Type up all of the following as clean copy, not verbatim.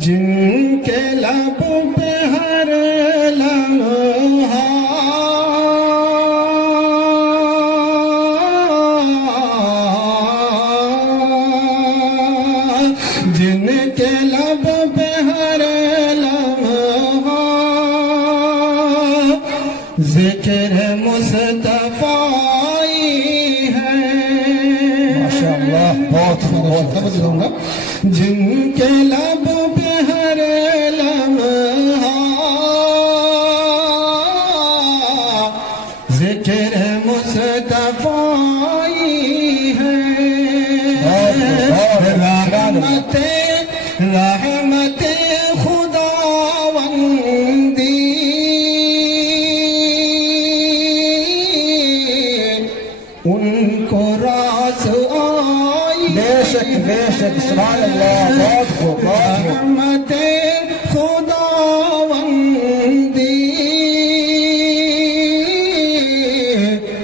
جن کے لب پہ ہر لمحہ جن کے لب پہ ہر لمحہ ذکر مصطفیٰ ہے. ماشاء اللہ، بہت توجہ دوں گا. جن کے لب پہ ہر لمحہ ذکر مصطفیٰ ہے. رحمت خداوندی ان کو راس آئی. بے شک بے شک، سبحان اللہ، بہت خوب. رحمت خداوندی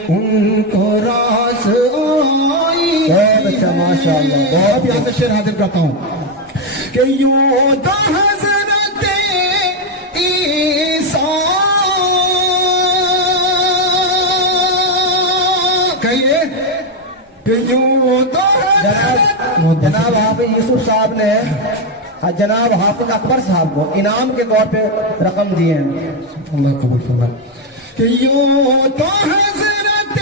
ان کو راس آئی. بہت اچھا، ماشاء اللہ، بہت. یہاں سے شعر حاضر کرتا ہوں کہ یوں تو حضرت عیسیٰ کہیے کہ یوں تو جناب حافظ یوسف صاحب نے جناب حافظ اکبر صاحب کو انعام کے طور پہ رقم دیے ہیں. اللہ قبول فرمائے. کہ یوں تو حضرت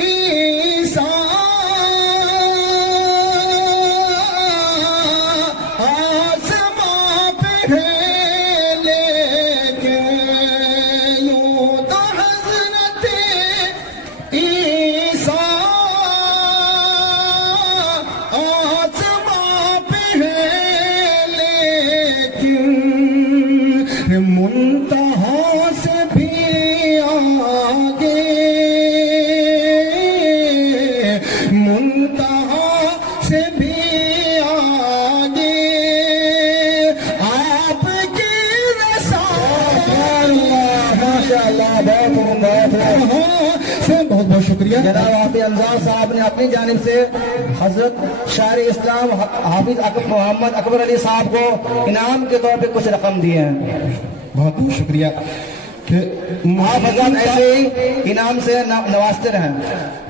عیسیٰ آسماں پہ ہے، لیکن یوں تو حضرت عیسیٰ آسماں پہ ہے، لیکن منتہا سے بھی آگے، منتہا سے بھی آگے آپ کی رسالت. ماشاء اللہ، بہت بہت شکریہ. جناب حافظ انصار صاحب نے اپنی جانب سے حضرت شاعر اسلام حافظ محمد اکبر علی صاحب کو انعام کے طور پہ کچھ رقم دیے ہیں. بہت بہت شکریہ. کہ آپ حضرات ایسے ہی انعام سے نوازتے رہیں.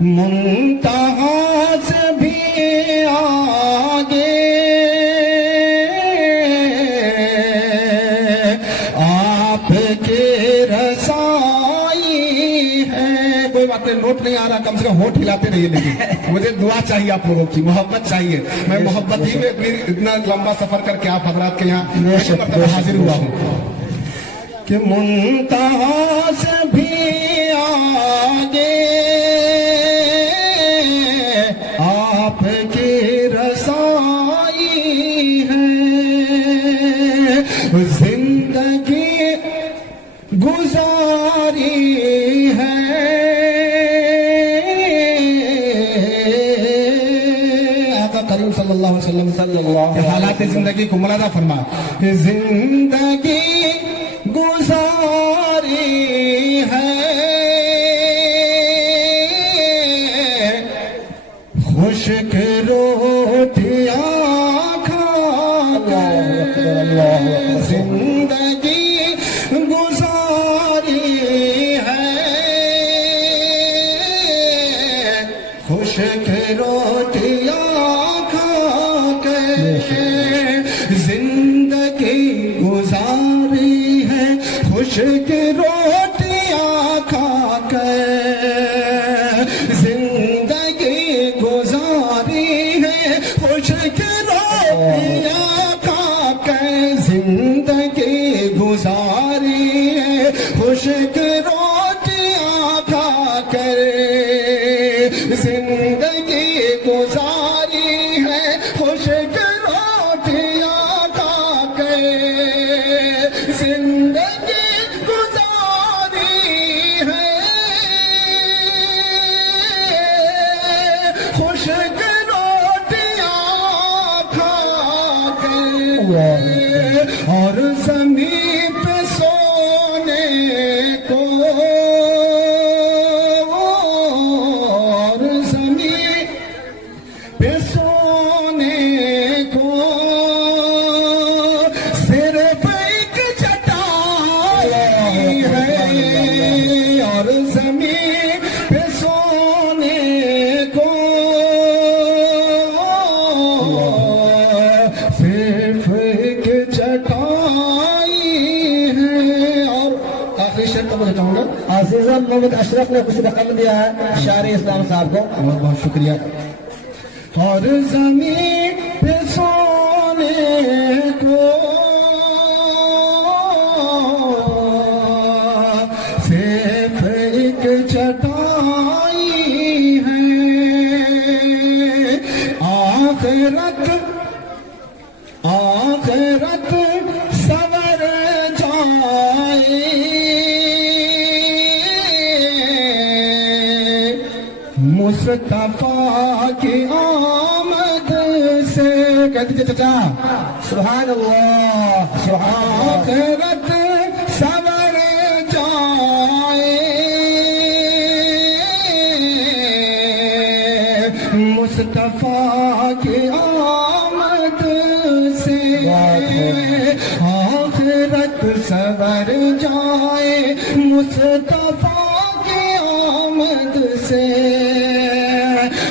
منتہا سے بھی آگے آپ کے رسائی ہے. کوئی بات نہیں، نوٹ نہیں آ رہا، کم سے کم ہوٹ ہلاتے رہیے. لیکن مجھے دعا چاہیے، آپ لوگوں کی محبت چاہیے. میں محبت ہی میں اتنا لمبا سفر کر کے آپ حضرات کے یہاں حاضر ہوا ہوں. کہ منتہا سے بھی آگے آپ کی رسائی ہے. زندگی گزاری ہے، آقا کریم صلی اللہ علیہ وسلم کہ حالات زندگی کو ملاحظہ فرما. کہ زندگی گزاری ہے، خشک روٹیاں کھا کر زندگی گزاری ہے، خشک روٹیاں کھا کر زندگی گزاری ہے، خشک روٹیاں کھا کر زندگی گزاری ہے، خشک روٹیاں کھا کر زندگی گزاری ہے، خشک روٹیاں کھا کر زندگی گزاری ہے، خشک روٹیاں کھا کر زندگی گزاری ہے، خشک روٹیاں کھا کر. اور زمین پہ سونے کو، اور زمین پہ سونے کو مجھے چاہوں گا عزیزہ محمد اشرف نے کچھ رقم دیا ہے شاعر اسلام صاحب کو. بہت بہت شکریہ. اور زمین پہ سونے کو صرف ایک چٹائی ہے. آخرت سور جائے مصطفیٰ کی آمد سے. کہہ دیجیے چچا سبحان اللہ سبحان اللہ. آخرت سور جائے مصطفیٰ کی آمد سے. آخرت سور جائے مصطفیٰ کی آمد سے.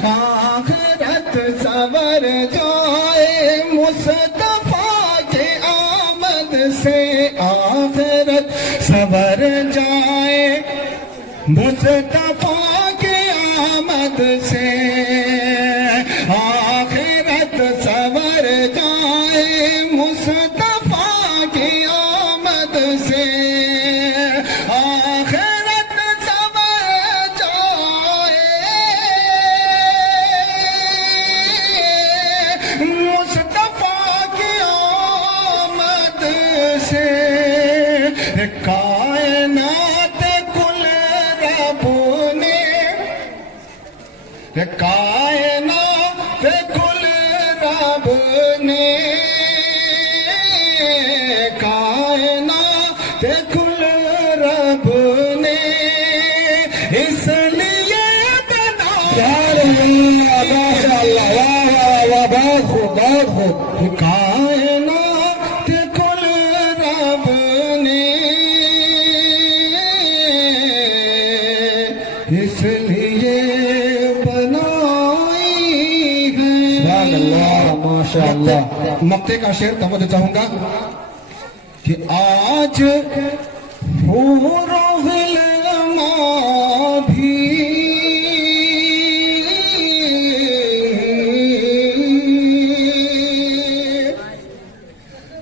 آخرت سور جائے مصطفیٰ کی آمد سے. آخرت سور جائے مصطفیٰ کی آمد سے. آخرت سور جائے مصطفیٰ کی آمد سے. آخرت سور جائے مصطفیٰ کی آمد سے. کائنات کل رب نے کائنات کل رب نے کائنات کل رب نے اس لیے ماشاء اللہ واہ واہ واہ بہت خوب بہت خوب. کائنات کل رب نے اس لیے بنائی ہے. سبحان اللہ ماشاء اللہ. مقطع کا شعر توجہ چاہوں گا کہ آج حور و غلمان بھی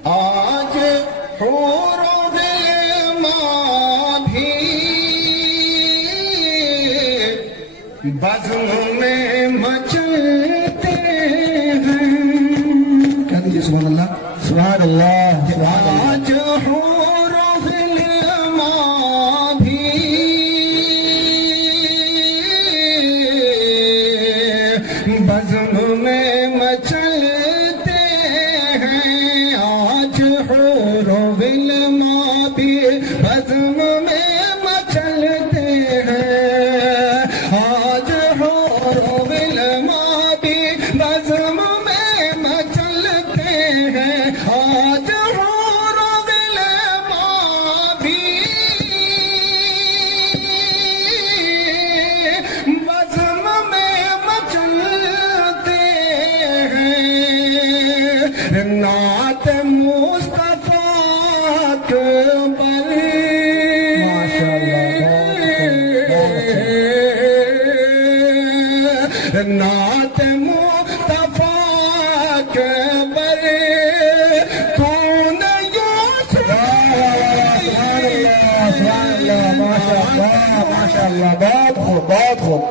آج حور و غلمان بھی بزم میں مچلتے ہیں. کہہ دیجیے سبحان اللہ سبحان اللہ سبحان اللہ. آج حور و غلمان بھی بزم میں مچلتے ہیں. آج حور و غلمان بھی بزم میں مچلتے ہیں. آج حور و غلمان بھی بزم میں مچلتے ہیں. آج حور و غلمان بھی بزم میں مچلتے ہیں. نعت مصطفیٰ اکبر ماشاء اللہ نعت مصطفیٰ اکبر کون یوسف. سبحان اللہ ماشاء اللہ بہت خوب بہت خوب.